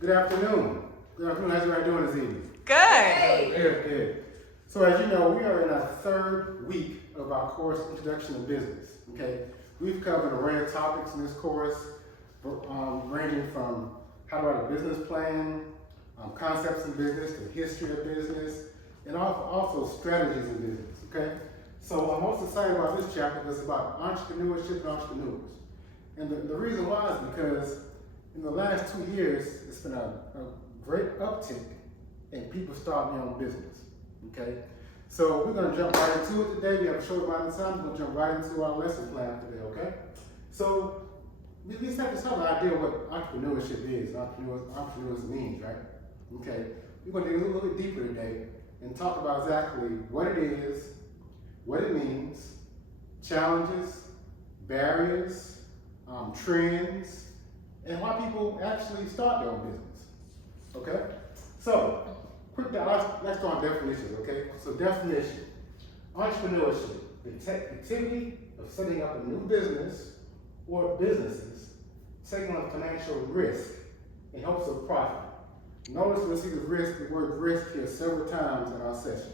Good afternoon. Good afternoon. How's everybody doing this evening? Good. Hey. Good. So as you know, we are in our third week of our course, Introduction to Business. Okay, we've covered an array of topics in this course, ranging from how to write a business plan, concepts in business, the history of business, and also strategies in business. Okay, so I'm most excited about this chapter because it's about entrepreneurship and entrepreneurs. And the reason why is because in the last 2 years, it's been a great uptick in people starting their own business. Okay, so we're going to jump right into it today. We have a short amount of time. We're going to jump right into our lesson plan today. Okay, so we just have to have an idea what entrepreneurship is, entrepreneurs means, right? Okay, we're going to dig a little bit deeper today and talk about exactly what it is, what it means, challenges, barriers, trends, and why people actually start their own business. Okay, so let's go on definitions. Okay, so definition: entrepreneurship, the activity of setting up a new business or businesses, taking on financial risk in hopes of profit. Notice we'll see the word risk here several times in our session.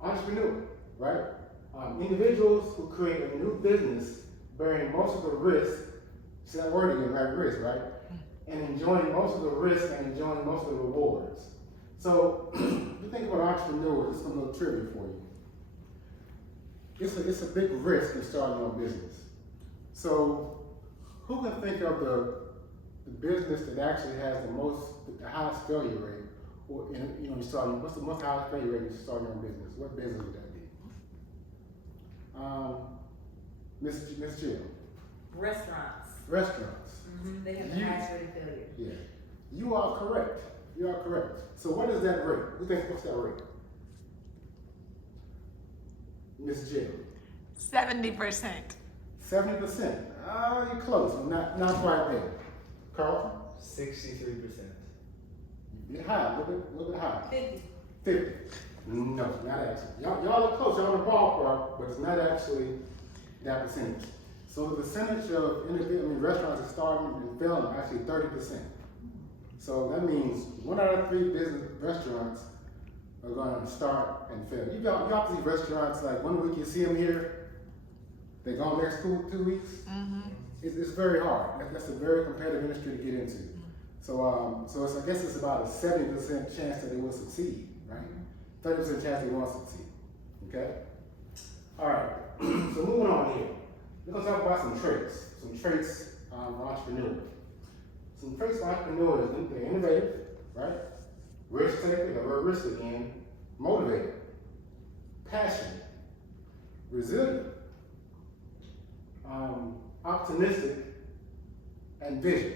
Entrepreneur, right? Individuals who create a new business bearing most of the risk, see that word again, right? Risk, right? And enjoying most of the risk and enjoying most of the rewards. So, if you think about entrepreneurs, this is a little trivia for you. It's a big risk in starting your own business. So, who can think of the business that actually has the highest failure rate, or what's the most highest failure rate in starting your own business? What business would that be? Miss Jill. Restaurants. Restaurants. Mm-hmm. They have the highest rate of failure. Yeah. You are correct. You are correct. So what is that rate? What's that rate? Miss Jill. 70%. 70%. You're close. Not quite there. Carlton? 63%. You're high, a little bit high. 50. 50. No, not actually. Y'all are close. Y'all in the ballpark, but it's not actually that percentage. So the percentage of restaurants that starting and failing are actually 30%. So that means 1 out of 3 business restaurants are going to start and fail. You often see restaurants like 1 week you see them here, they go next 2 weeks. Mm-hmm. It's very hard. That's a very competitive industry to get into. So I guess it's about a 70% chance that they will succeed, right? 30% chance they won't succeed. Okay. All right. So moving on here. We're going to talk about some traits of entrepreneurs. Some traits of entrepreneurs: they're innovative, right? Risk taker, the word risk again. Motivated, passionate, resilient, optimistic, and vision.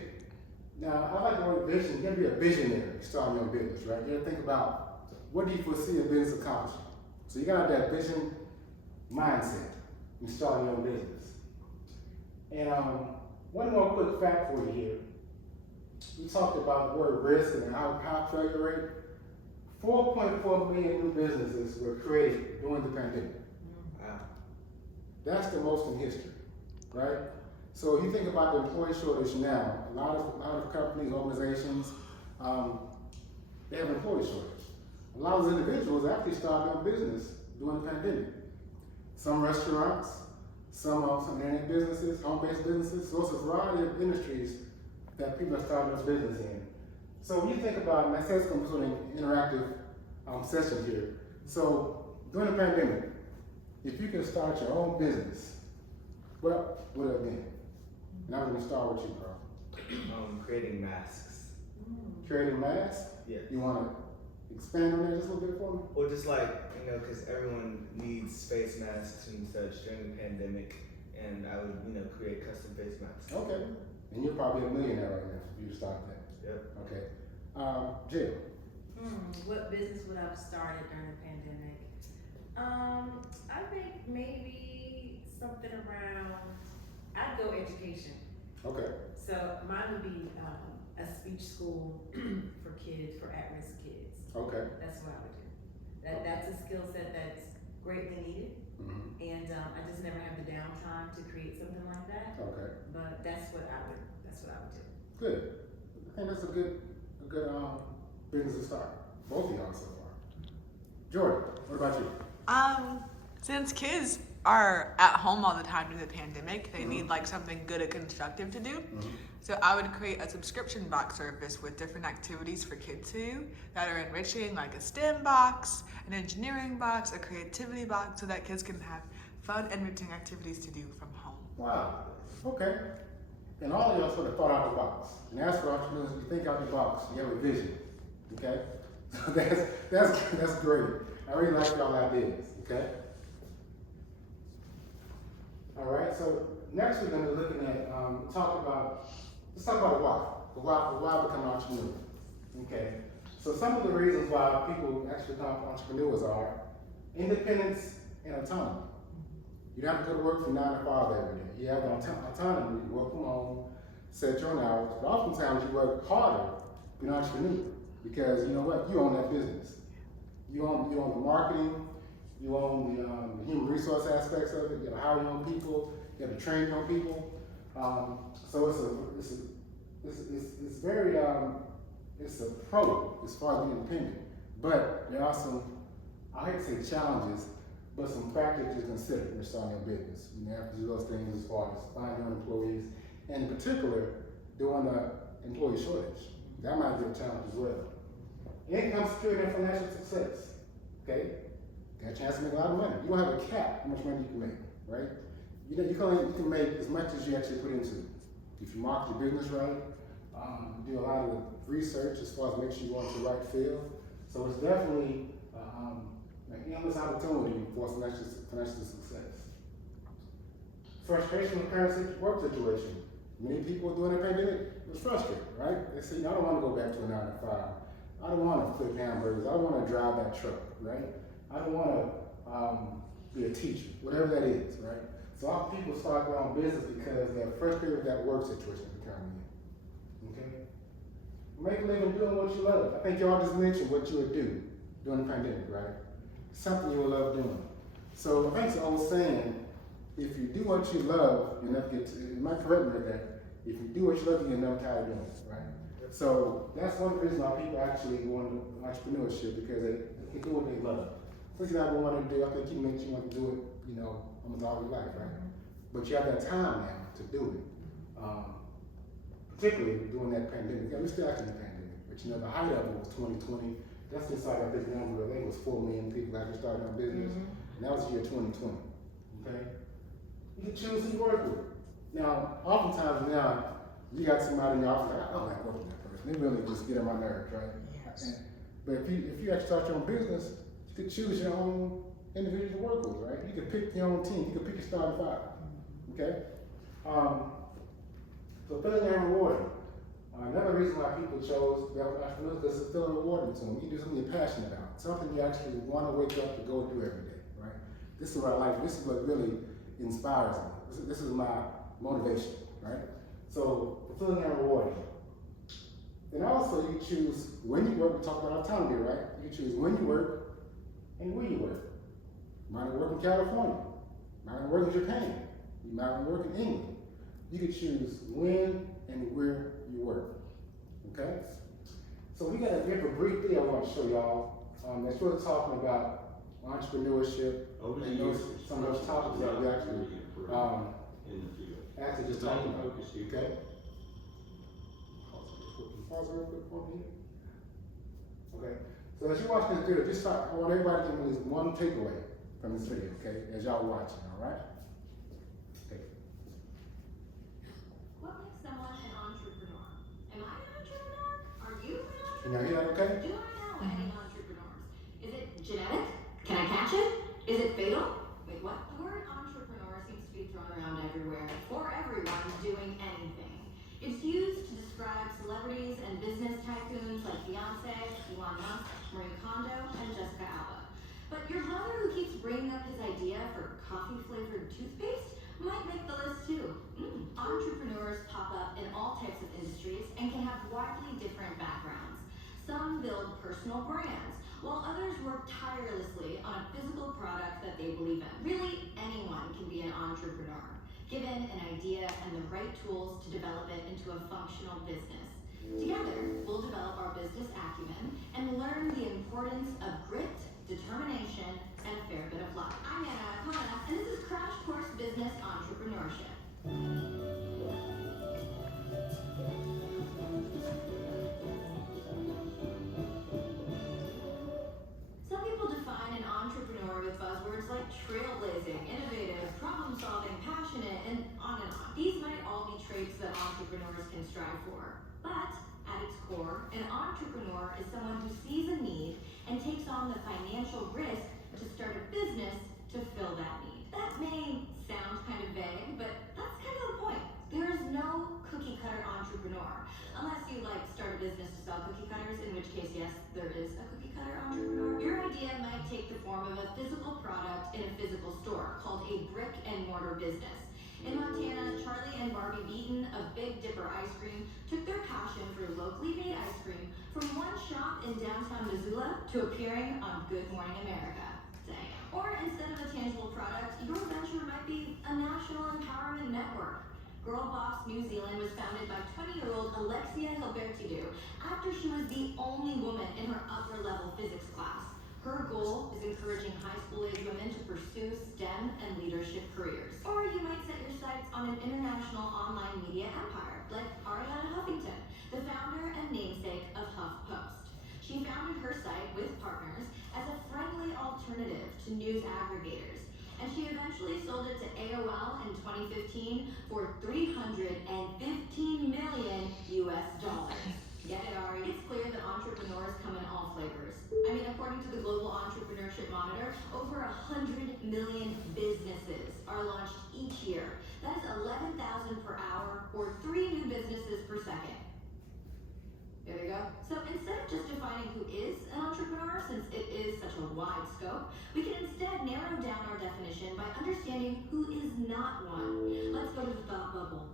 Now, I like the word vision. You got to be a visionary starting your business, right? You got to think about what do you foresee a business accomplishing. So you got to have that vision mindset when starting your own business. And one more quick fact for you here. We talked about the word risk and how high failure rate. 4.4 million new businesses were created during the pandemic. Wow. That's the most in history, right? So if you think about the employee shortage now, a lot of companies, organizations, they have employee shortage. A lot of those individuals actually started their business during the pandemic. Some restaurants, some internet businesses, home-based businesses. So it's a variety of industries that people are starting their business in. So when you think about, and I said it's going to be an interactive session here. So during the pandemic, if you can start your own business, what would it have been? And I'm going to start with you, Carl. Creating masks. Creating masks? Yeah. You want to expand on that just a little bit for me? Or just because everyone needs face masks and such during the pandemic, and I would, create custom face masks. Okay. And you're probably a millionaire right now if you start that. Yep. Okay. Jill. What business would I have started during the pandemic? I think maybe something around, I'd go education. Okay. So mine would be a speech school for kids, for at-risk kids. Okay. That's what I would do. That's a skill set that's greatly needed. Mm-hmm. And I just never have the downtime to create something like that. Okay. But that's what I would do. Good. I think that's a good business to start. Both of y'all so far. Jordan, what about you? Since kids are at home all the time due to the pandemic, they need like something good and constructive to do. So I would create a subscription box service with different activities for kids to do that are enriching, like a STEM box, an engineering box, a creativity box, so that kids can have fun, enriching activities to do from home. Wow. Okay. And all of y'all sort of thought out the box. And that's for entrepreneurs. If you think out the box, you have a vision. Okay. So that's great. I really like y'all ideas. Okay. All right. So next we're going to be looking at let's talk about why become an entrepreneur. Okay. So some of the reasons why people actually become entrepreneurs are independence and autonomy. You don't have to go to work from 9 to 5 every day. You have the autonomy to work from home, set your own hours, but oftentimes you work harder than an entrepreneur because you know what? You own that business. You own the marketing, you own the human resource aspects of it. You got to hire your own people, you have to train your own people. So it's very it's a pro as far as being independent, but there are some, I hate to say challenges, but some factors to consider when you're starting your business. You have to do those things as far as finding your own employees, and in particular, during the employee shortage. That might be a challenge as well. Income security and financial success. Okay? Got a chance to make a lot of money. You don't have a cap how much money you can make, right? You can make as much as you actually put into it. If you market your business right, do a lot of research as far as make sure you go into the right field. So it's definitely an endless opportunity for financial success. Frustration with current work situation. Many people during the pandemic was frustrated, right? They say, I don't want to go back to a 9 to 5. I don't want to flip hamburgers. I don't want to drive that truck, right? I don't want to be a teacher, whatever that is, right? So often people start their own business because they're frustrated with that work situation they're currently in. Okay? Make a living doing what you love. I think y'all just mentioned what you would do during the pandemic, right? Something you will love doing. So I think it's an old saying, if you do what you love, you never get to, you might correct me with that, if you do what you love, you get never tired of doing it, right? So that's one reason why people actually go into entrepreneurship, because they do what they love. Something I would want to do, I think it makes you want to do it, almost all your life, right? But you have that time now to do it. Particularly during that pandemic. We're still after the pandemic, but the height of it was 2020. That's just like a big number. I think it was 4 million people actually started their business, and that was the year 2020. Okay, you can choose who you work with. Now, oftentimes now, you got somebody in your office like, I don't like working with that person. They really just get on my nerves, right? Yes. But if you actually start your own business, you could choose your own individual to work with, right? You could pick your own team. You could pick your starting five. Okay. Fulfilling and rewarding. Another reason why people chose to become entrepreneurs is because it's fulfilling and rewarding to them. You do something you're passionate about, something you actually want to wake up to go do every day, right? This is what I like. This is what really inspires me. This is my motivation, right? So fulfilling and rewarding. And also you choose when you work. We talk about autonomy, right? You choose when you work and where you work. You might work in California. You might work in Japan. You might work in England. You can choose when and where you work. Okay? So we have a brief video I want to show y'all that's really talking about entrepreneurship and some of those topics that we actually just talked about. Okay? Pause real quick for me. Okay. So as you watch this video, I want everybody to get at least one takeaway from this video, okay? As y'all watching, all right? Okay. What makes someone an entrepreneur? Am I an entrepreneur? Are you an Can y'all entrepreneur? hear that okay? Do I know any entrepreneurs? Is it genetic? Can I catch it? Is it fatal? Wait, what? The word entrepreneur seems to be thrown around everywhere for everyone doing anything. It's used to describe celebrities and business tycoons like Beyonce, Elon Musk, Marie Kondo, and Jessica Alba. But your brother who keeps bringing up his idea for coffee-flavored toothpaste might make the list too. Entrepreneurs pop up in all types of industries and can have widely different backgrounds. Some build personal brands, while others work tirelessly on a physical product that they believe in. Really, anyone can be an entrepreneur, given an idea and the right tools to develop it into a functional business. Together, business acumen and learn the importance of grit, determination, and a fair bit of luck. I'm Anna Akana, and this is Crash Course Business Entrepreneurship. Some people define an entrepreneur with buzzwords like trailblazing, innovative, problem-solving, passionate, and on and on. These might all be traits that entrepreneurs can strive for. But at its core, an entrepreneur is someone who sees a need and takes on the financial risk to start a business to fill that need. That may sound kind of vague, but that's kind of the point. There is no cookie cutter entrepreneur, unless you start a business to sell cookie cutters, in which case, yes, there is a cookie cutter entrepreneur. Your idea might take the form of a physical product in a physical store called a brick and mortar business. In Montana, Charlie and Barbie Beaton of Big Dipper Ice Cream took their passion for locally made ice cream from one shop in downtown Missoula to appearing on Good Morning America. Dang. Or instead of a tangible product, your venture might be a national empowerment network. Girl Boss New Zealand was founded by 20-year-old Alexia Hilbertidou after she was the only woman in her upper-level physics class. Her goal is encouraging high school-age women to pursue STEM and leadership careers. Or you might set your sights on an international online media empire, like Ariana Huffington, the founder and namesake of HuffPost. She founded her site with partners as a friendly alternative to news aggregators, and she eventually sold it to AOL in 2015 for $315 million US. Get it, Ari? It's clear that entrepreneurs come in all flavors. I mean, according to the Global Entrepreneurship Monitor, over 100 million businesses are launched each year. That is 11,000 per hour, or 3 new businesses per second. There we go. So instead of just defining who is an entrepreneur, since it is such a wide scope, we can instead narrow down our definition by understanding who is not one. Let's go to the thought bubble.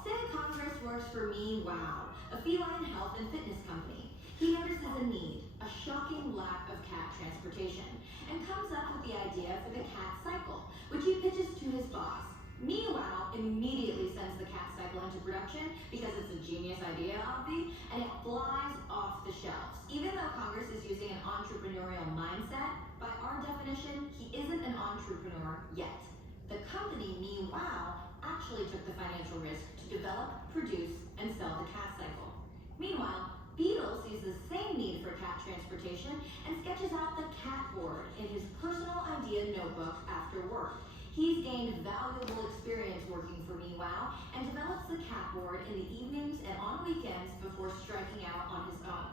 Say Congress works for Wow, a feline health and fitness company. He notices a need, a shocking lack of cat transportation, and comes up with the idea for the cat cycle, which he pitches to his boss. Wow immediately sends the cat cycle into production because it's a genius idea, obvi, and it flies off the shelves. Even though Congress is using an entrepreneurial mindset, by our definition, he isn't an entrepreneur yet. The company, Wow, actually took the financial risk to develop, produce, and sell the cat cycle. Meanwhile, Beetle sees the same need for cat transportation and sketches out the cat board in his personal idea notebook after work. He's gained valuable experience working for Wow and develops the cat board in the evenings and on weekends before striking out on his own.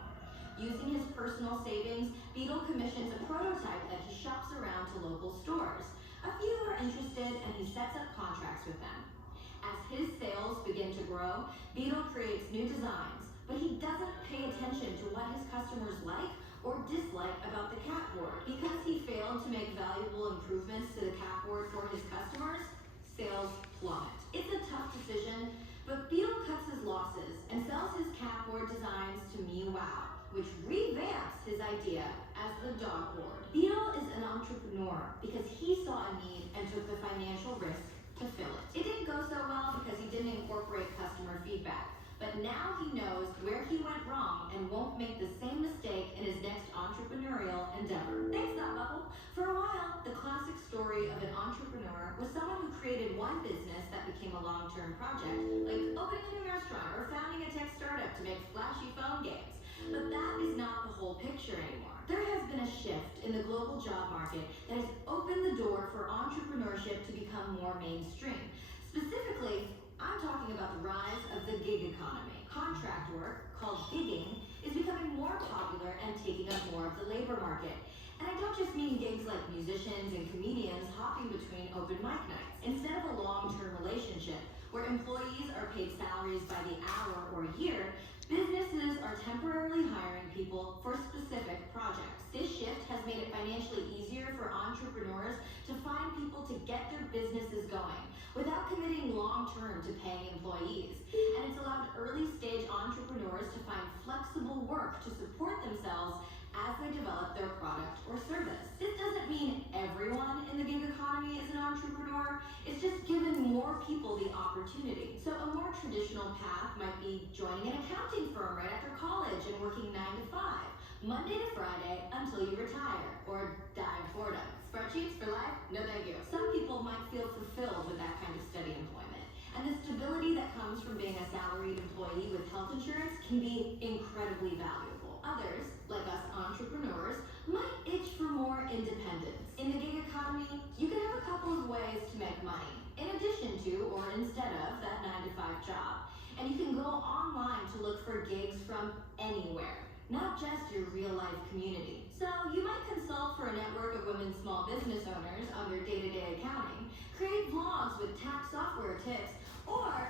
Using his personal savings, Beetle commissions a prototype that he shops around to local stores. A few are interested and he sets up contracts with them. As his sales begin to grow, Beetle creates new designs, but he doesn't pay attention to what his customers like or dislike about the cat board. Because he failed to make valuable improvements to the cat board for his customers, sales plummet. It's a tough decision, but Beetle cuts his losses and sells his cat board designs to Wow, which revamps his idea as the dog board. Beetle is an entrepreneur because he saw a need and took the financial risk to fill it. It didn't go so well because he didn't incorporate customer feedback. But now he knows where he went wrong and won't make the same mistake in his next entrepreneurial endeavor. Thanks, Thought Bubble. For a while, the classic story of an entrepreneur was someone who created one business that became a long-term project, like opening a new restaurant or founding a tech startup to make flashy phone games. But that is not the whole picture anymore. There has been a shift in the global job market that has opened the door for entrepreneurship to become more mainstream. Specifically, I'm talking about the rise of the gig economy. Contract work, called gigging, is becoming more popular and taking up more of the labor market. And I don't just mean gigs like musicians and comedians hopping between open mic nights. Instead of a long-term relationship where employees are paid salaries by the hour or year, businesses are temporarily hiring people for specific projects. This shift has made it financially easier for entrepreneurs to find people to get their businesses going without committing long-term to paying employees. And it's allowed early-stage entrepreneurs to find flexible work to support themselves as they develop their product or service. This doesn't mean everyone in the gig economy is an entrepreneur. It's just given more people the opportunity. So a more traditional path might be joining an accounting firm right after college and working 9 to 5. Monday to Friday until you retire or die of boredom. Spreadsheets for life? No thank you. Some people might feel fulfilled with that kind of steady employment. And the stability that comes from being a salaried employee with health insurance can be incredibly valuable. Others, like us entrepreneurs, might itch for more independence. In the gig economy, you can have a couple of ways to make money, in addition to or instead of that 9-to-5 job. And you can go online to look for gigs from anywhere, not just your real-life community. So you might consult for a network of women small business owners on their day-to-day accounting, create vlogs with tax software tips, or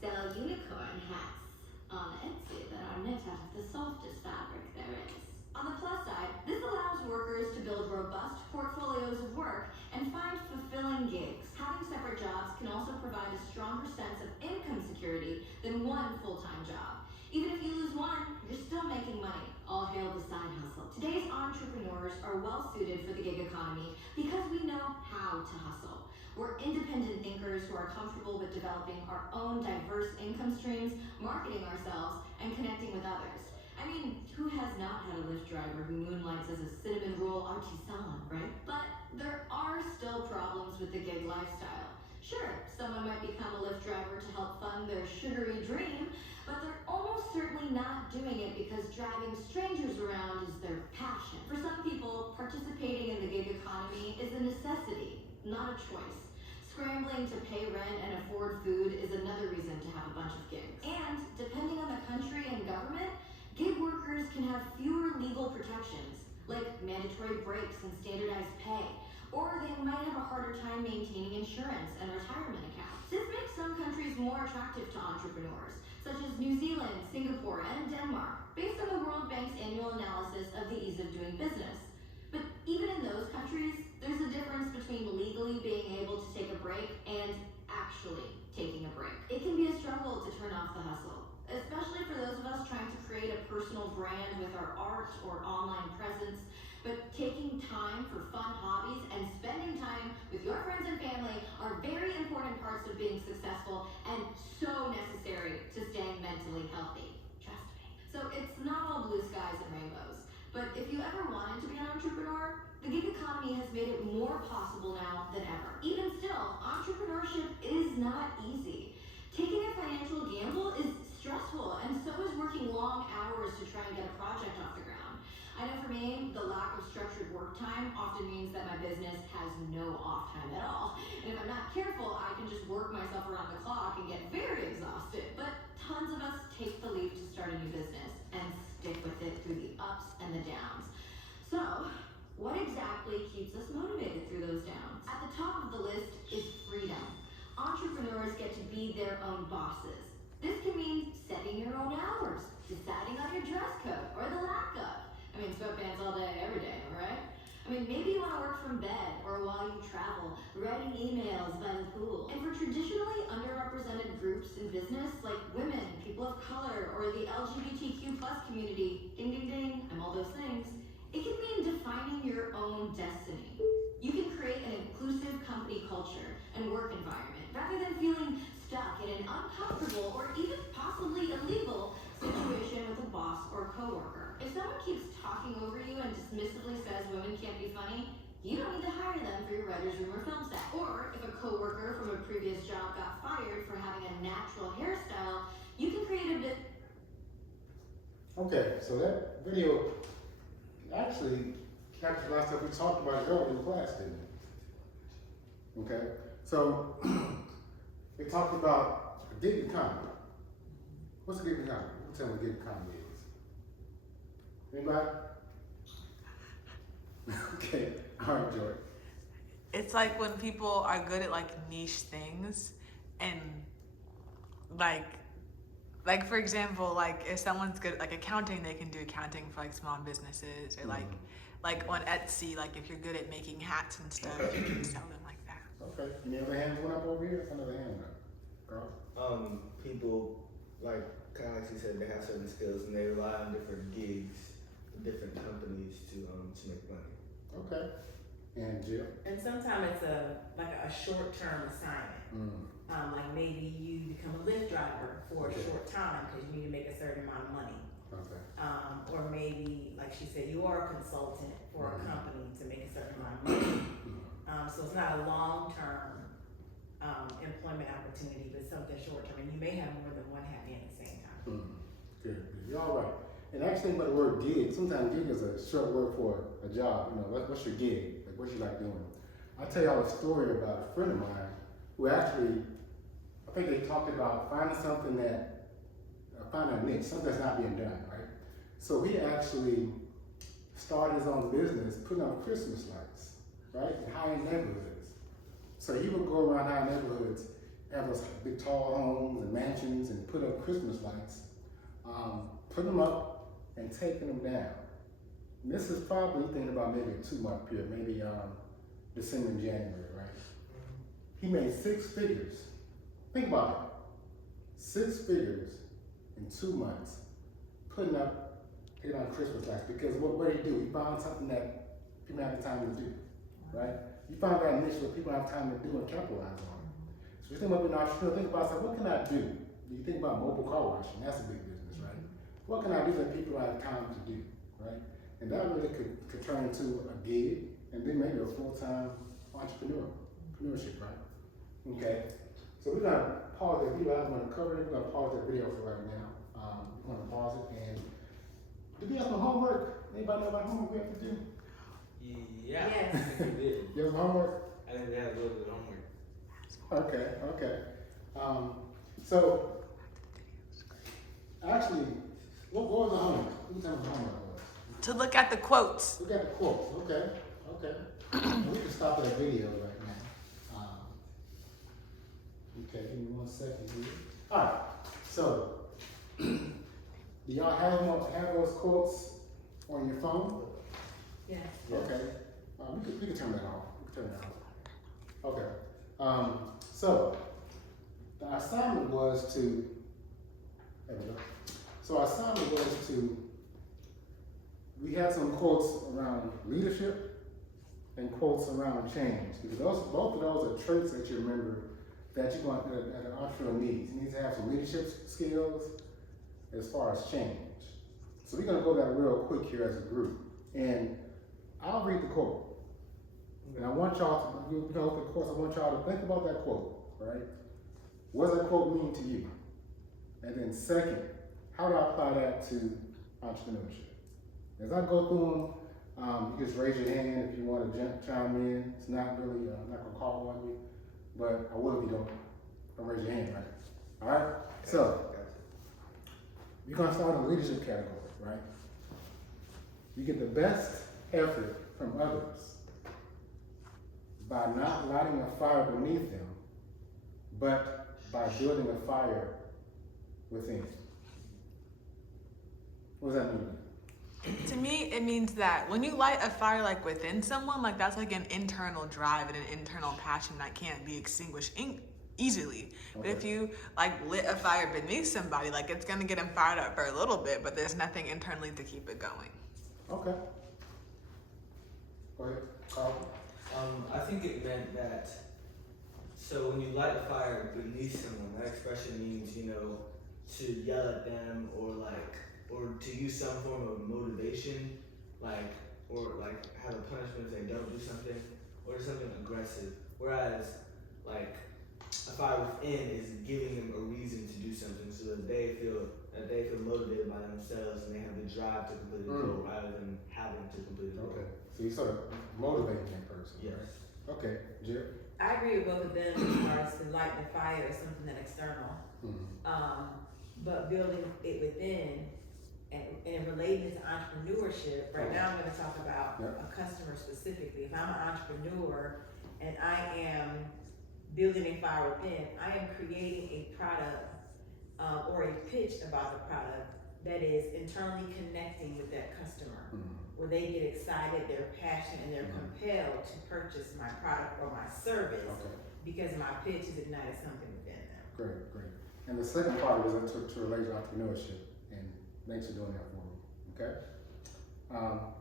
sell unicorn hats on Etsy that are knit out of the softest fabric there is. On the plus side, this allows workers to build robust portfolios of work and find fulfilling gigs. Having separate jobs can also provide a stronger sense of income security than one full-time job. Even if you lose one, you're still making money. All hail the side hustle. Today's entrepreneurs are well suited for the gig economy because we know how to hustle. We're independent thinkers who are comfortable with developing our own diverse income streams, marketing ourselves, and connecting with others. I mean, who has not had a Lyft driver who moonlights as a cinnamon roll artisan, right? But there are still problems with the gig lifestyle. Sure, someone might become a Lyft driver to help fund their sugary dream, but they're almost certainly not doing it because driving strangers around is their passion. For some people, participating in the gig economy is a necessity, not a choice. Scrambling to pay rent and afford food is another reason to have a bunch of gigs. And depending on the country and government, gig workers can have fewer legal protections, like mandatory breaks and standardized pay, or they might have a harder time maintaining insurance and retirement accounts. This makes some countries more attractive to entrepreneurs, such as New Zealand, Singapore, and Denmark, based on the World Bank's annual analysis of the ease of doing business. But even in those countries, there's a difference between legally being able to take a break and actually taking a break. It can be a struggle to turn off the hustle, especially for those of us trying to create a personal brand with our art or online presence. But taking time for fun hobbies and spending time with your friends and family are very important parts of being successful and so necessary to staying mentally healthy. Trust me. So it's not all blue skies and rainbows. But if you ever wanted to be an entrepreneur, the gig economy has made it more possible now than ever. Even still, entrepreneurship is not easy. Taking a financial gamble is stressful, and so is working long hours to try and get a project off the ground. I know for me, the lack of structured work time often means that my business has no off time at all. And if I'm not careful, I can just work myself around the clock and get very exhausted. But tons of us take the leap to start a new business and stick with it through the ups and the downs. So, what exactly keeps us motivated through those downs? At the top of the list is freedom. Entrepreneurs get to be their own bosses. This can mean setting your own hours, deciding on your dress code, or the lack of. I mean, sweatpants all day, every day, right? I mean, maybe you want to work from bed or while you travel, writing emails by the pool. And for traditionally underrepresented groups in business, like women, people of color, or the LGBTQ+ community, ding, ding, ding, I'm all those things, it can mean defining your own destiny. You can create an inclusive company culture and work environment, rather than feeling stuck in an uncomfortable or even possibly illegal situation with a boss or coworker. If someone keeps talking over you and dismissively says women can't be funny, you don't need to hire them for your writer's room or film set. Or if a coworker from a previous job got fired for having a natural hairstyle, you can create a bit. Okay, so that video actually captures a lot of stuff we talked about earlier in class, didn't it? Okay, so we talked about a gig economy. What's a gig economy? Who tell me what a gig economy is? Anybody? Okay, all right, Joy. It's like when people are good at like niche things and like for example, like if someone's good at like accounting, they can do accounting for like small businesses or like on Etsy, like if you're good at making hats and stuff, you can sell them like that. Okay, any other hands went up over here? Another hand up. Carl? People, like, kind of like you said, they have certain skills and they rely on different gigs, different companies to make money. Okay. And Jill? And sometimes it's a short-term assignment. Like maybe you become a Lyft driver for a short time because you need to make a certain amount of money. Okay. or maybe, like she said, you are a consultant for a company to make a certain amount of money. So it's not a long-term employment opportunity, but something short-term, and you may have more than one happening at the same time. Good. You're all right. And actually, about the word gig, sometimes gig is a short word for a job. You know, what's your gig? Like, what you like doing? I'll tell y'all a story about a friend of mine who actually, I think they talked about finding something that, finding a niche, something that's not being done, right? So he actually started his own business putting up Christmas lights, right, in high-end neighborhoods. So he would go around high neighborhoods, have those big tall homes and mansions, and put up Christmas lights, put them up and taking them down. And this is probably thinking about maybe a 2-month period, maybe December and January, right? He made 6 figures. Think about it. 6 figures in 2 months, taking on Christmas lights. Because what did he do? He found something that people have the time to do, right? You found that niche where people have time to do and capitalize on it. So you think about being an entrepreneur, think about, what can I do? You think about mobile car washing, that's a big business, right? What can I do that people have time to do, right? And that really could turn into a gig, and then maybe a full-time entrepreneurship, right? Okay, so we're gonna pause that video. I'm gonna cover it. We're gonna pause that video for right now. We're gonna pause it, and do we have some homework? Anybody know about homework we have to do? Yeah, Yes. I think we did. You have some homework? I think we had a little bit of homework. Okay. So, actually, what was the homework? Who tell me the homework was? To look at the quotes. Look at the quotes. Okay. We can stop that video right now. Okay, give me 1 second here. All right. So, do y'all have those quotes on your phone? Yes. Okay. We can turn that off. Okay. So the assignment was to. There we go. So our assignment was to. We had some quotes around leadership and quotes around change, because both of those are traits that you remember that you want that an entrepreneur needs. He needs to have some leadership skills as far as change. So we're gonna go that real quick here as a group, and I'll read the quote. And I want y'all to, you know, of course, I want y'all to think about that quote, right? What does that quote mean to you? And then second, how do I apply that to entrepreneurship? As I go through them, you just raise your hand if you want to chime in. It's not really, I'm not gonna call on you, but I will if you don't raise your hand, right? All right? So, we're gonna start in the leadership category, right? You get the best effort from others by not lighting a fire beneath them, but by building a fire within. What does that mean? To me, it means that when you light a fire like within someone, like that's like an internal drive and an internal passion that can't be extinguished easily. But if you like lit a fire beneath somebody, like it's gonna get them fired up for a little bit, but there's nothing internally to keep it going. Okay. Go ahead, Carlton. I think it meant that, so when you light a fire beneath someone, that expression means, you know, to yell at them or to use some form of motivation, or have a punishment if they don't do something, or something aggressive. Whereas, like, a fire within is giving them a reason to do something so that they feel motivated by themselves and they have the drive to complete the goal rather than having to complete the goal. Okay. So you sort of motivating that person. Yes. Right? Okay, Jerry. I agree with both of them as far as to light the fire is something that external. But building it within and relating it to entrepreneurship, right now I'm gonna talk about a customer specifically. If I'm an entrepreneur and I am building a fire within, I am creating a product or a pitch about the product that is internally connecting with that customer, where they get excited, they're passionate, and they're compelled to purchase my product or my service because my pitch has ignited something within them. Great. And the second part is to relate to entrepreneurship, and thanks for doing that for me. Okay.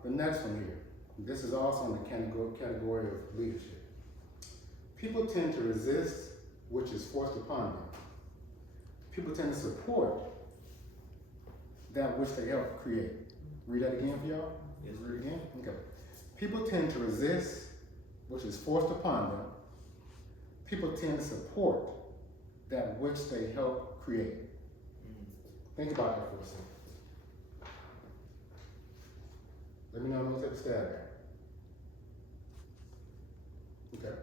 The next one here. This is also in the category of leadership. People tend to resist which is forced upon them. People tend to support that which they help create. Read that again for y'all? Yes. Read it again? Okay. People tend to resist, which is forced upon them. People tend to support that which they help create. Think about that for a second. Let me know who's at the stab at. Okay.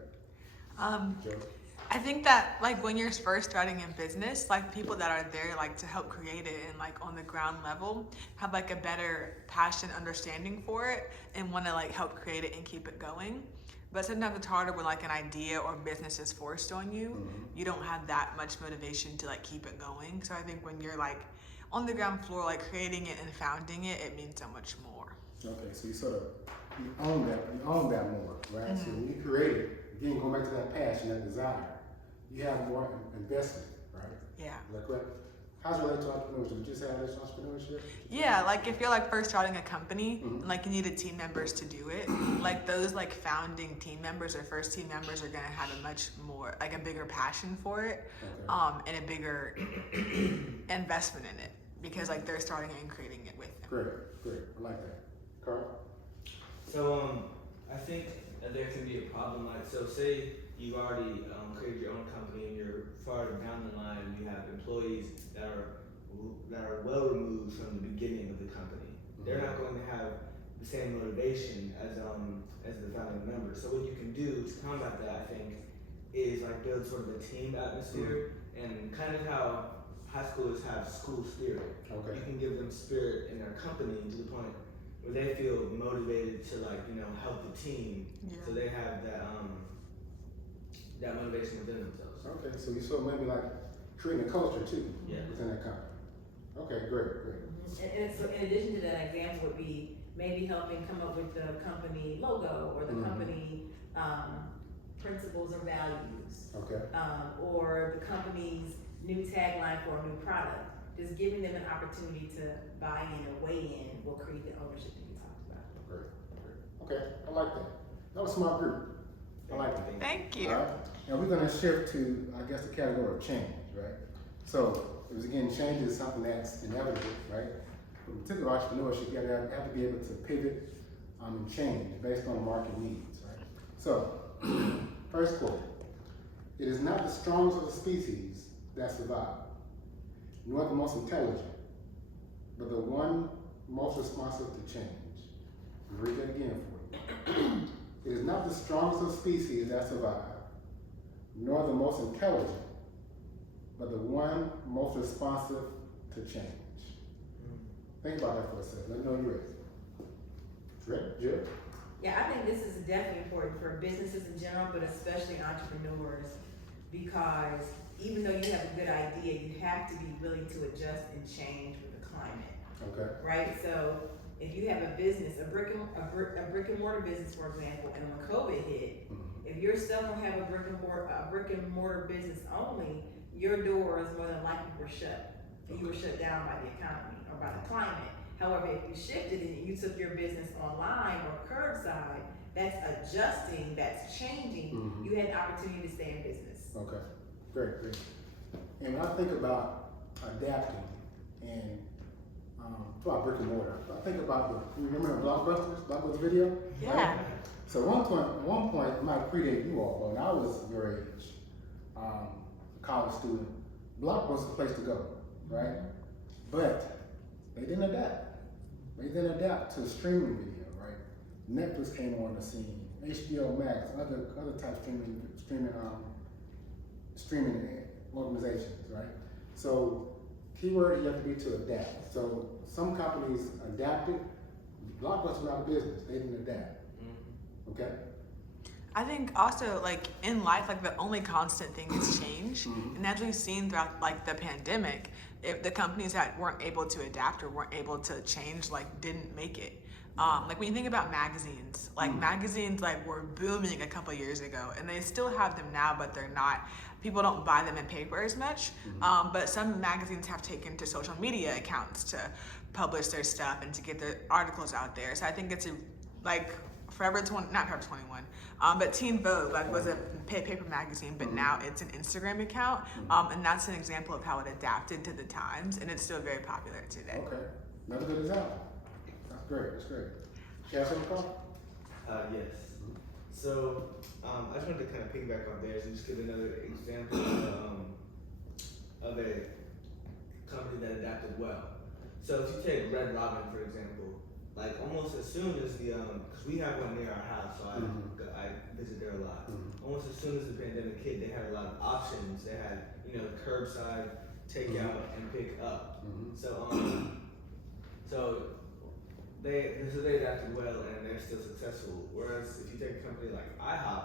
Joe? I think that like when you're first starting in business, like people that are there like to help create it and like on the ground level have like a better passion understanding for it and want to like help create it and keep it going. But sometimes it's harder when like an idea or business is forced on you. Mm-hmm. You don't have that much motivation to like keep it going. So I think when you're like on the ground floor, like creating it and founding it, it means so much more. Okay, so you own that more, right? So when you create it, again, going back to that passion, that desire, you have more investment, right? Yeah. Is that correct? How's it related to entrepreneurship? Did you say how that's entrepreneurship? Yeah, like if you're like first starting a company Mhm. and like you needed team members to do it, like those like founding team members or first team members are gonna have a much more like a bigger passion for it, Okay. and a bigger investment in it because like they're starting and creating it with them. Great. I like that. Carl? So I think that there can be a problem. Like, so say you've already created your own company and you're farther down the line, you have employees that are well removed from the beginning of the company. They're not going to have the same motivation as the founding members. So what you can do to combat that, I think, is like build sort of a team atmosphere and kind of how high schoolers have school spirit. Okay. You can give them spirit in their company to the point where they feel motivated to help the team. Yeah. So they have that motivation within themselves. Okay, so you sort of maybe like creating a culture too Yeah. within that company. Okay, great. And so in addition to that, example would be maybe helping come up with the company logo or the Mhm. company principles or values, Okay. or the company's new tagline for a new product. Just giving them an opportunity to buy in or weigh in will create the ownership that you talked about. Great. Okay, I like that. That was a smart group. I like that. Thank you. All right. Now we're going to shift to, I guess, the category of change, right? So, it was again, change is something that's inevitable, right? In particular entrepreneurship, you have to be able to pivot and change based on market needs, right? So, first quote: "It is not the strongest of the species that survive, nor the most intelligent, but the one most responsive to change." I'll read that again for you. "It is not the strongest of species that survive, nor the most intelligent, but the one most responsive to change." Think about that for a second. Let me know you're ready. Ready? Jill? Yeah, I think this is definitely important for businesses in general, but especially entrepreneurs, because even though you have a good idea, you have to be willing to adjust and change with the climate, Okay. right? So if you have a business, a brick and mortar business, for example, and when COVID hit, if you're still gonna have a brick and mortar business only, your doors more than likely were shut. You were shut down by the economy or by the climate. However, if you shifted and you took your business online or curbside, that's adjusting, that's changing. Mhm. You had the opportunity to stay in business. Okay. Great. And when I think about adapting and about brick and mortar, I think about you remember the Blockbuster video? Yeah. Right? So at one point, it might predate you all, but when I was your age, a college student, Blockbuster was the place to go, right? But they didn't adapt. They didn't adapt to streaming video, right? Netflix came on the scene, HBO Max, other type streaming organizations, right? So keyword you have to be to adapt. So some companies adapted. Blockbuster was out of business. They didn't adapt. Okay. I think also like in life, like the only constant thing is change. And as we've seen throughout like the pandemic, if the companies that weren't able to adapt or weren't able to change, like didn't make it. Like when you think about magazines, like magazines like were booming a couple years ago and they still have them now, but they're not, people don't buy them in paper as much. But some magazines have taken to social media accounts to publish their stuff and to get their articles out there. So I think it's not Forever 21, but Teen Vogue was a paper magazine, but now it's an Instagram account, and that's an example of how it adapted to the times, and it's still very popular today. Okay. Another good example. great, that's great. You have something, Carl? Yes. So, I just wanted to kind of piggyback on theirs and just give another example of a company that adapted well. So if you take Red Robin, for example, like almost as soon as because we have one near our house, so I visit there a lot. Almost as soon as the pandemic hit, they had a lot of options. They had, curbside, takeout, and pick up. So they adapted well and they're still successful. Whereas if you take a company like IHOP,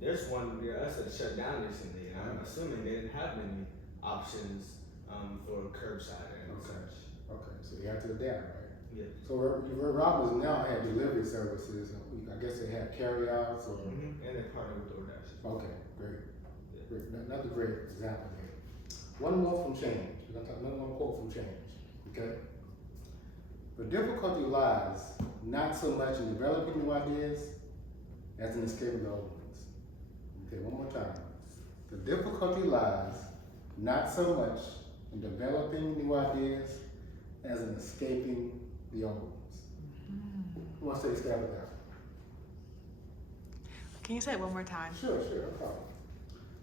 there's one near us that shut down recently, and I'm assuming they didn't have many options for curbside and such. Okay, so you have to adapt, right? Yeah. So Red Robin's now have delivery services. I guess they have carryouts or. And they partner with DoorDash. Okay, great. Great. Another great example here. One more from change. We're gonna talk another one quote from change. Okay. The difficulty lies not so much in developing new ideas as in escaping the old ones. Okay, one more time. The difficulty lies not so much in developing new ideas as in escaping the old ones. Who wants to take a stab at that? Can you say it one more time? Sure, no problem.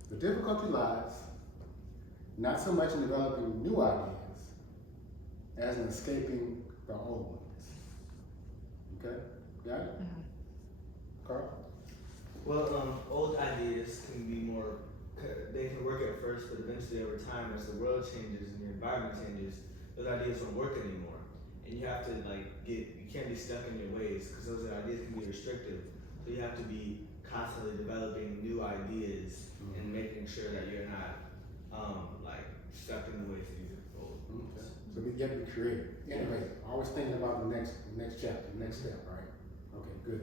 The difficulty lies not so much in developing new ideas as in escaping the old ones. Okay? Got it? Carl? Well, old ideas can be more, they can work at first, but eventually over time, as the world changes and the environment changes, those ideas don't work anymore. And you have to you can't be stuck in your ways because those ideas can be restrictive. So you have to be constantly developing new ideas and making sure that you're not stuck in the ways that you've old. Okay. So we get to be creative. Anyway, always thinking about the next chapter, the next step, right? Okay, good.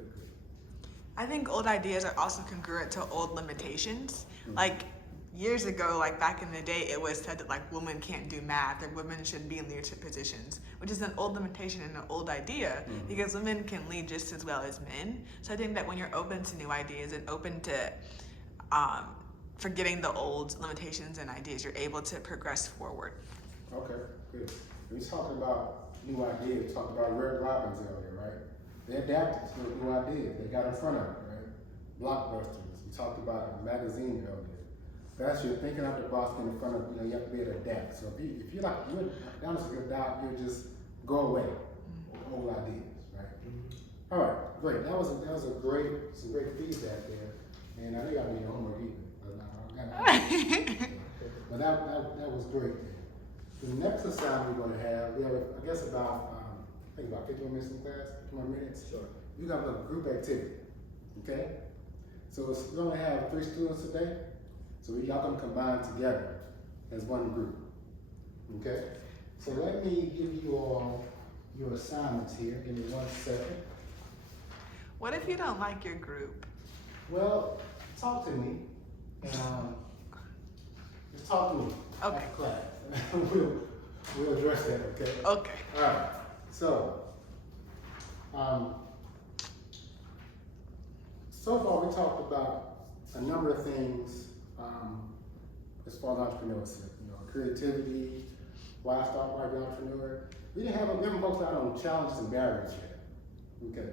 I think old ideas are also congruent to old limitations. Like years ago, like back in the day, it was said that like women can't do math or women shouldn't be in leadership positions, which is an old limitation and an old idea because women can lead just as well as men. So I think that when you're open to new ideas and open to forgetting the old limitations and ideas, you're able to progress forward. Okay, good. We talked about new ideas. We talked about Red Robins earlier, right? They adapted to those new ideas. They got in front of it, right? Blockbusters. We talked about a magazine earlier. That's you're thinking out the box, getting in front of, you have to be able to adapt. So if you're down to adapt, you'll just go away with old ideas, right? All right, great. That was some great feedback there. And I know y'all need your homework either. But that was great. The next assignment we're going to have, we have, I guess, about 51 minutes in class, 51 minutes. Sure. We're going to have a group activity, okay? So we're going to have 3 students today. So y'all going to combine together as one group, okay? So let me give you all your assignments here. Give me 1 second. What if you don't like your group? Well, talk to me. Just talk to me Okay. after class. we'll address that, okay? Okay. All right. So, so far we talked about a number of things as far as entrepreneurship. Creativity, why be an entrepreneur. We haven't focused out on challenges and barriers yet. Okay.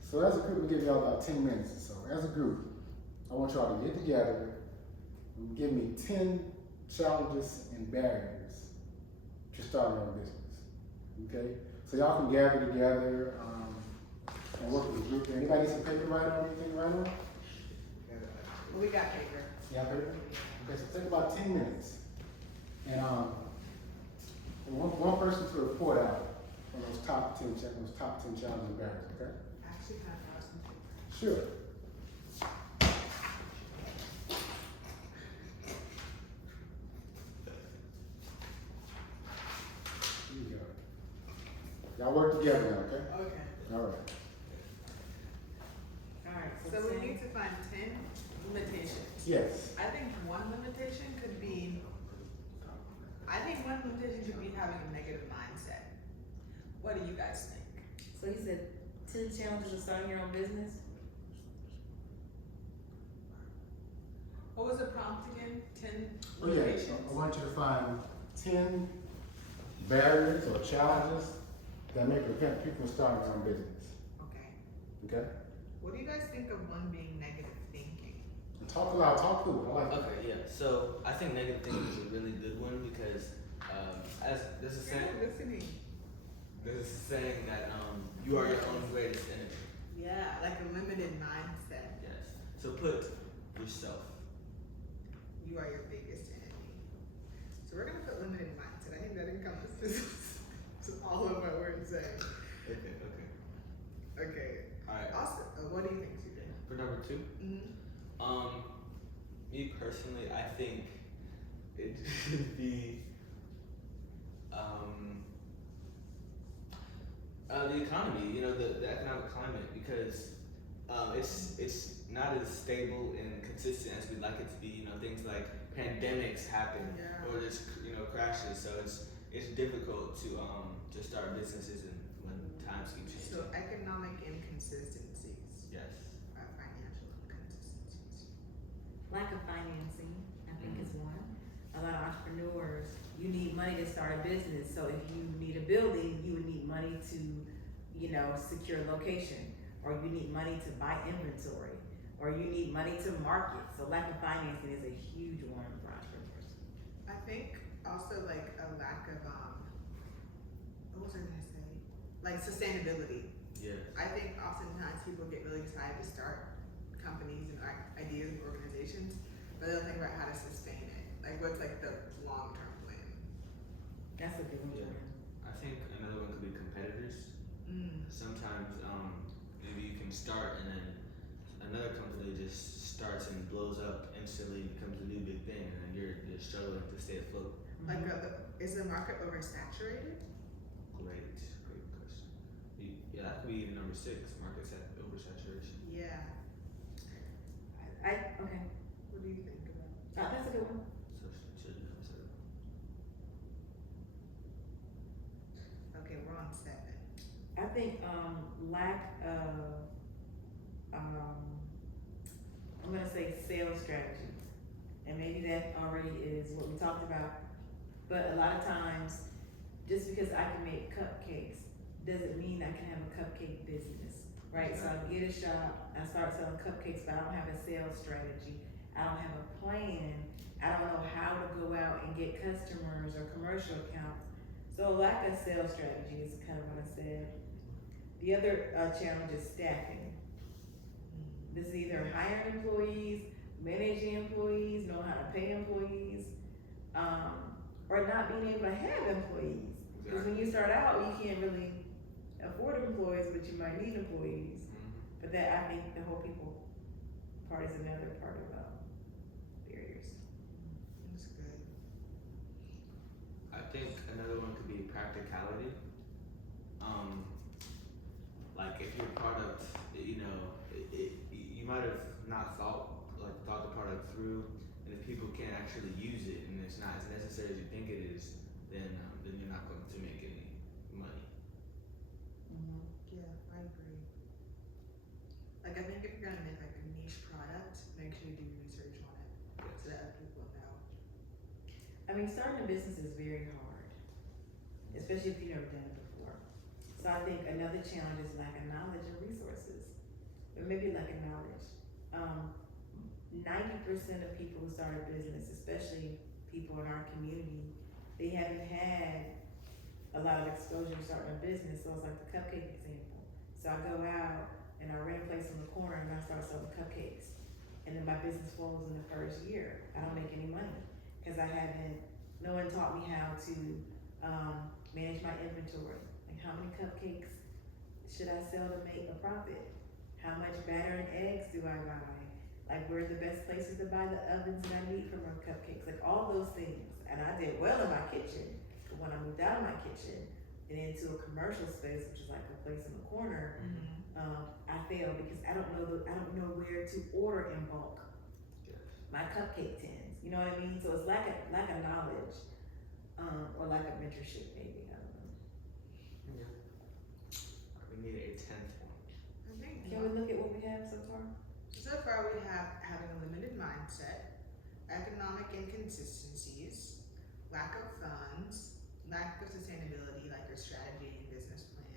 So as a group, we give y'all about 10 minutes or so. As a group, I want y'all to get together and give me 10 challenges and barriers to start your own business. Okay? So y'all can gather together and work with the group. Anybody need some paper to write on? Anything to write on? We got paper. Yeah, paper? Okay, so take about 10 minutes. And one person to report out on those top 10 challenges and barriers, okay? Actually, kind of got some paper. Sure. Here you go. Y'all work together now, okay? Okay. All right. Alright, So we need to find 10 limitations. Yes. I think one limitation could be having a negative mindset. What do you guys think? So you said 10 challenges of starting your own business? What was the prompt again? 10 Oh, yeah. limitations? I want you to find 10 barriers or challenges that may prevent people from starting their own business. Okay. Okay? What do you guys think of one being negative thinking? And talk loud, talk through it. I like that. Okay, yeah. So I think negative thinking is a really good one because as there's a saying, Listening. there's a saying that you are your own greatest enemy. Yeah, like a limited mindset. Yes. So put yourself. You are your biggest enemy. So we're gonna put limited mindset. I think that encompasses all of what we're saying. Okay. Okay. All right. Awesome. What do you think, CJ? For number 2. Mm-hmm. Me personally, I think it should be the economy. You know, the economic climate, because it's not as stable and consistent as we'd like it to be. You know, things like pandemics happen, Yeah. or just crashes. So it's difficult to start businesses and when times keep changing. So economic inconsistencies Yes. are financial inconsistencies. Lack of financing, I think is one. A lot of entrepreneurs, you need money to start a business. So if you need a building, you would need money to, secure a location, or you need money to buy inventory, or you need money to market. So lack of financing is a huge one for entrepreneurs. I think also like a lack of what was I gonna say? Like sustainability. Yes. I think oftentimes people get really excited to start companies and ideas and organizations, but they don't think about how to sustain it. Like what's like the long-term plan? That's a big one. Yeah. I think another one could be competitors. Sometimes maybe you can start and then another company just starts and blows up instantly, becomes a new big thing, and then you're struggling to stay afloat. Like, is the market oversaturated? Great question. Yeah, that could be even number 6, market oversaturation. Yeah. Okay. What do you think about? That's a good one. So should number 7. Okay, we're on 7. I think lack of I'm gonna say sales strategy, and maybe that already is what we talked about. But a lot of times, just because I can make cupcakes doesn't mean I can have a cupcake business, right? So I get a shop, I start selling cupcakes, but I don't have a sales strategy. I don't have a plan. I don't know how to go out and get customers or commercial accounts. So a lack of sales strategy is kind of what I said. The other challenge is staffing. This is either hiring employees, managing employees, knowing how to pay employees, or not being able to have employees. Because when you start out, you can't really afford employees, but you might need employees. But that, I think, the whole people part is another part of barriers. That's good. I think another one could be practicality. Like if your product, you might have not thought the product through, and if people can't actually use it and it's not as necessary as you think it is, then you're not going to make any money. Yeah, I agree. Like I think if you're gonna make like a niche product, make sure you do research on it so that other people know. I mean, starting a business is very hard, especially if you've never done it before. So I think another challenge is lack of knowledge and resources, or maybe lack of knowledge. 90% of people who start a business, especially people in our community, they haven't had a lot of exposure to starting a business. So it's like the cupcake example. So I go out and I rent a place on the corner and I start selling cupcakes. And then my business falls in the first year. I don't make any money because no one taught me how to manage my inventory. Like how many cupcakes should I sell to make a profit? How much batter and eggs do I buy? Like where are the best places to buy the ovens that I need for my cupcakes? Like all those things. And I did well in my kitchen. But when I moved out of my kitchen and into a commercial space, which is like a place in the corner, I failed because I don't know where to order in bulk. My cupcake tins, you know what I mean? So it's lack of knowledge, or lack of mentorship, maybe. I don't know. Yeah. We need a 10th one. I think Can we look at what we have so far? so far we have having a limited mindset, economic inconsistencies, lack of funds, lack of sustainability, like your strategy and business plan,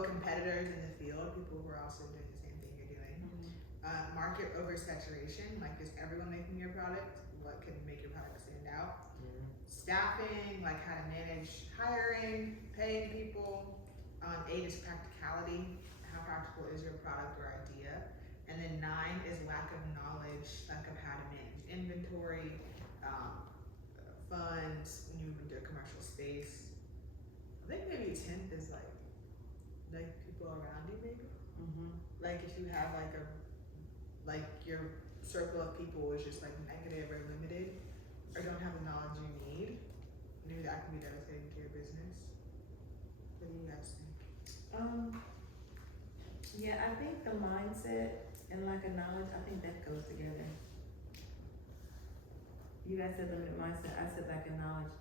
competitors in the field, people who are also doing the same thing you're doing. Market oversaturation, like is everyone making your product? What can make your product stand out? Staffing, like how to manage hiring, paying people. 8 is practicality, how practical is your product or idea? And then 9 is lack of knowledge, like of how to manage inventory, funds when you move into a commercial space. I think maybe 10th is like people around you maybe. Like if you have like your circle of people is just like negative or limited or don't have the knowledge you need, maybe that can be devastating to your business. What do you guys think? Yeah, I think the mindset and lack of knowledge, I think that goes together. You guys said limited mindset, I said lack of knowledge.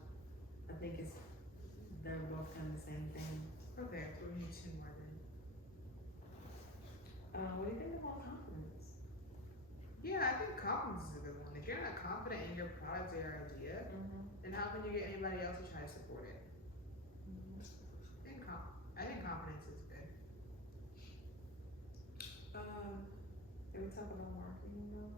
I think they're both kind of the same thing. Okay, so we need 2 more then. What do you think about confidence? Yeah, I think confidence is a good one. If you're not confident in your product or your idea, then how can you get anybody else to try to support it? I think confidence is good. Did we talk about marketing though?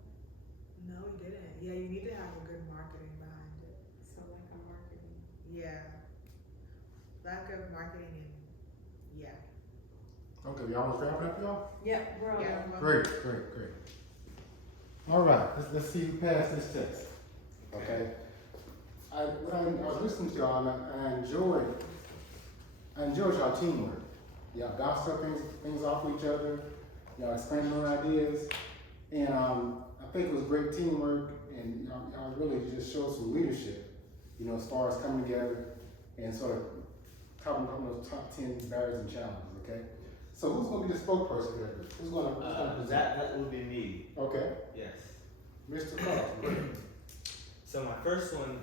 No, we didn't. Yeah, you need to have a good marketing behind it. So lack of marketing. Yeah. Lack of marketing and yeah. Okay, y'all want to wrap it up, y'all? Yeah, we're all Yeah. done. Great. All right, let's see who passed this test. Okay. When I was listening to y'all, and I enjoyed y'all teamwork. Y'all bounced up things off each other. Y'all explained your own ideas, and I think it was great teamwork, and y'all really just showed some leadership. You know, as far as coming together and sort of covering those top 10 barriers and challenges. Okay. So who's going to be the spokesperson here? Who's going to That would be me. Okay. Yes. Mr. Carlton. So our first one,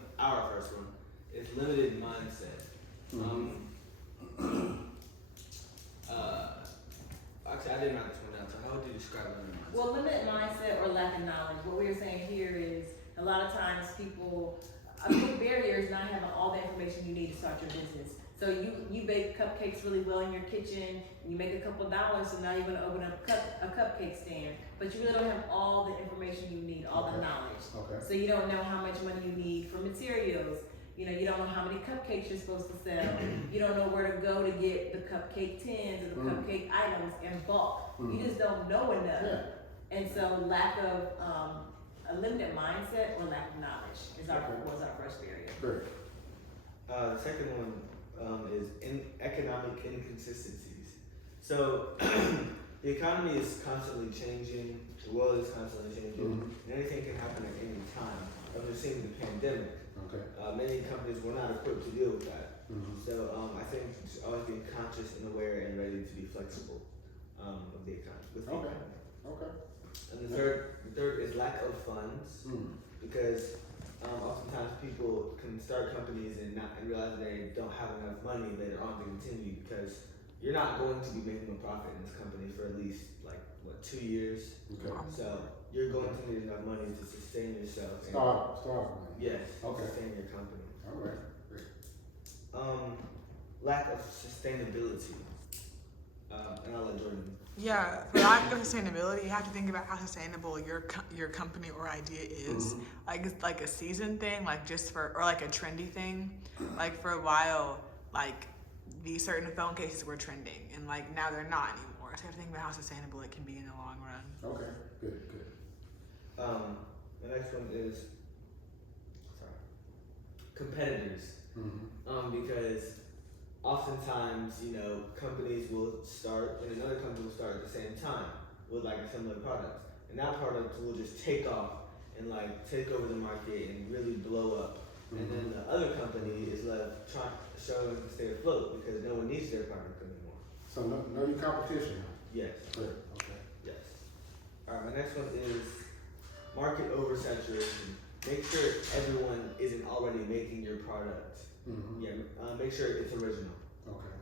is limited mindset. Actually, I didn't write this one down. So how would you describe limited mindset? Well, limited mindset or lack of knowledge. What we were saying here is a lot of times a big barrier is not having all the information you need to start your business. So you bake cupcakes really well in your kitchen, and you make a couple dollars, so now you're gonna open up a cupcake stand, but you really don't have all the information you need, all the knowledge. Okay. So you don't know how much money you need for materials. You know, you don't know how many cupcakes you're supposed to sell. You don't know where to go to get the cupcake tins or the cupcake items in bulk. You just don't know enough. Yeah. And so lack of a limited mindset or lack of knowledge was our first barrier. Great. The second one is economic inconsistencies. So the economy is constantly changing, the world is constantly changing, and anything can happen at any time. We've seen the pandemic. Okay. Many companies were not equipped to deal with that. So I think just always being conscious and aware and ready to be flexible with the economy. Okay. And the third is lack of funds, because oftentimes people can start companies and realize they don't have enough money later on to continue, because you're not going to be making a profit in this company for at least 2 years. Okay. So you're going to need enough money to sustain yourself. Start. Yes. Okay. Sustain your company. All right. Great. Lack of sustainability. And I'll let Jordan. Yeah, for lack of sustainability, you have to think about how sustainable your company or idea is. Like it's like a season thing, like or like a trendy thing. Like for a while, like these certain phone cases were trending, and like now they're not anymore. So you have to think about how sustainable it can be in the long run. Okay. Good. The next one is competitors. Because oftentimes, companies will start and another company will start at the same time with a similar product, and that product will just take off and take over the market and really blow up. And then the other company is left struggling to stay afloat because no one needs their product anymore. So know your competition. Yes. Good. Okay. Yes. All right. My next one is market oversaturation. Make sure everyone isn't already making your product. Yeah. Make sure it's original. Okay.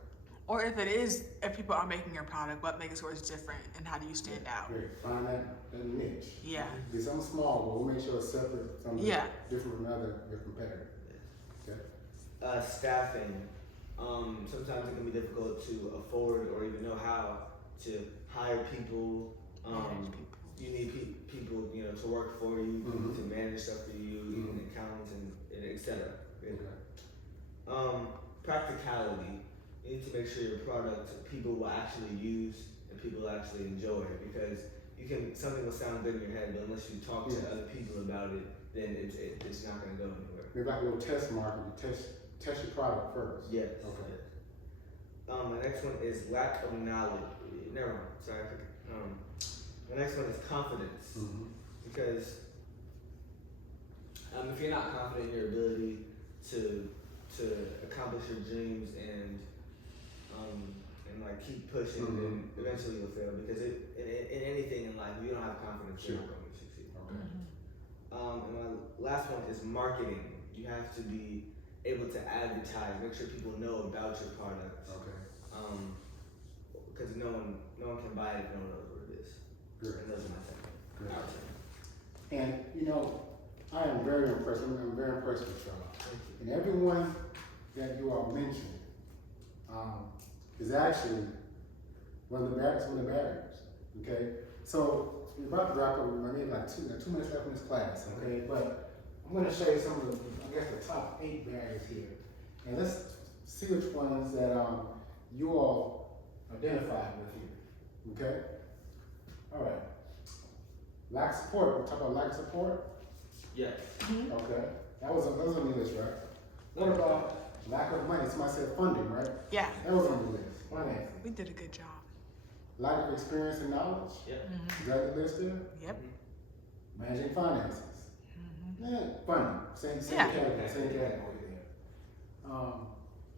Or if people are making your product, what makes yours different, and how do you stand out? Great. Find that niche. Yeah. Be something small, but we'll make sure it's separate, something different from your competitor. Okay. Staffing. sometimes it can be difficult to afford or even know how to hire people. Manage people. You need people, to work for you, to manage stuff for you, even accountants and etc. Practicality. You need to make sure your product people will actually use and people will actually enjoy, because something will sound good in your head, but unless you talk to other people about it, then it's not going to go anywhere. Maybe like a little test market, you test your product first. Yes. Okay. My next one is lack of knowledge. Never mind. Sorry. My next one is confidence, because if you're not confident in your ability to accomplish your dreams and like keep pushing, then eventually you'll fail. Because in anything in life, if you don't have confidence, you're not going to succeed. Okay. And my last one is marketing. You have to be able to advertise, make sure people know about your product. Okay. Because no one can buy it if no one knows what it is. Good. And those are my 10. Good. Our 10. And I am very impressed. I'm very impressed with y'all. Thank you. And everyone that you all mentioned is actually one of the barriers. Okay, so we're about to wrap up. I need like 2 minutes left in this class. Okay, but I'm going to show you some of the top 8 barriers here, and let's see which ones that you all identified with here. Okay, all right. Lack of support. We talk about lack of support. Yes. Okay, that was on the list, right? What about lack of money? Somebody said funding, right? Yeah, That was on the list. Finance. we did a good job. Lack of experience and knowledge. Yeah. Is that the list there? Yep. Managing finances. Yeah, funding. Same Yeah. category. Same category there.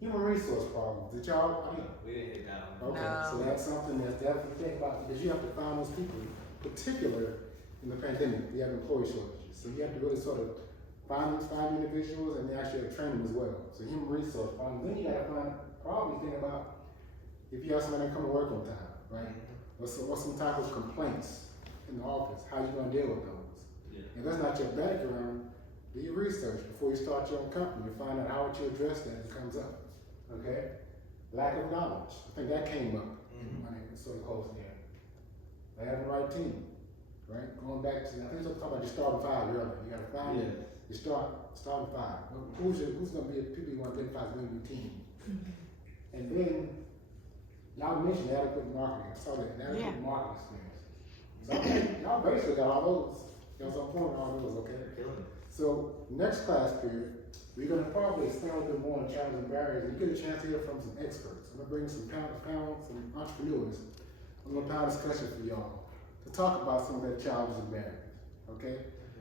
Human resource problems. Did y'all? We didn't hit that one. Okay, No. so that's something that's definitely think about, because you have to find those people, particular in the pandemic. We have employee shortages, so you have to really sort of find individuals and actually train them as well. So human resource problems. Then you got to probably think about if you have somebody that come to work on time, right? What's some type of complaints in the office? How you gonna deal with those? Yeah. If that's not your background, do your research before you start your own company. You find out how would you address that if it comes up. Okay? Lack of knowledge. I think that came up when it sort of close there. They have the right team, right? Going back to, I think we're talking about your starting 5 earlier. You gotta find your starting 5. Who's gonna be the people you want to identify as being your team? And then y'all mentioned adequate marketing. I saw that adequate marketing experience. So I think y'all basically got all those. Y'all some point on all those, okay? Killing it. So next class period, we're gonna probably expand a little bit more on challenges and barriers, and you get a chance to hear from some experts. I'm gonna bring some some entrepreneurs, a little panel discussion for y'all to talk about some of their challenges and barriers. Okay?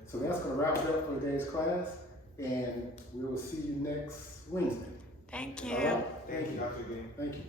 So that's gonna wrap it up for today's class, and we will see you next Wednesday. Thank you. All right? Thank you, Dr. Greene. Thank you.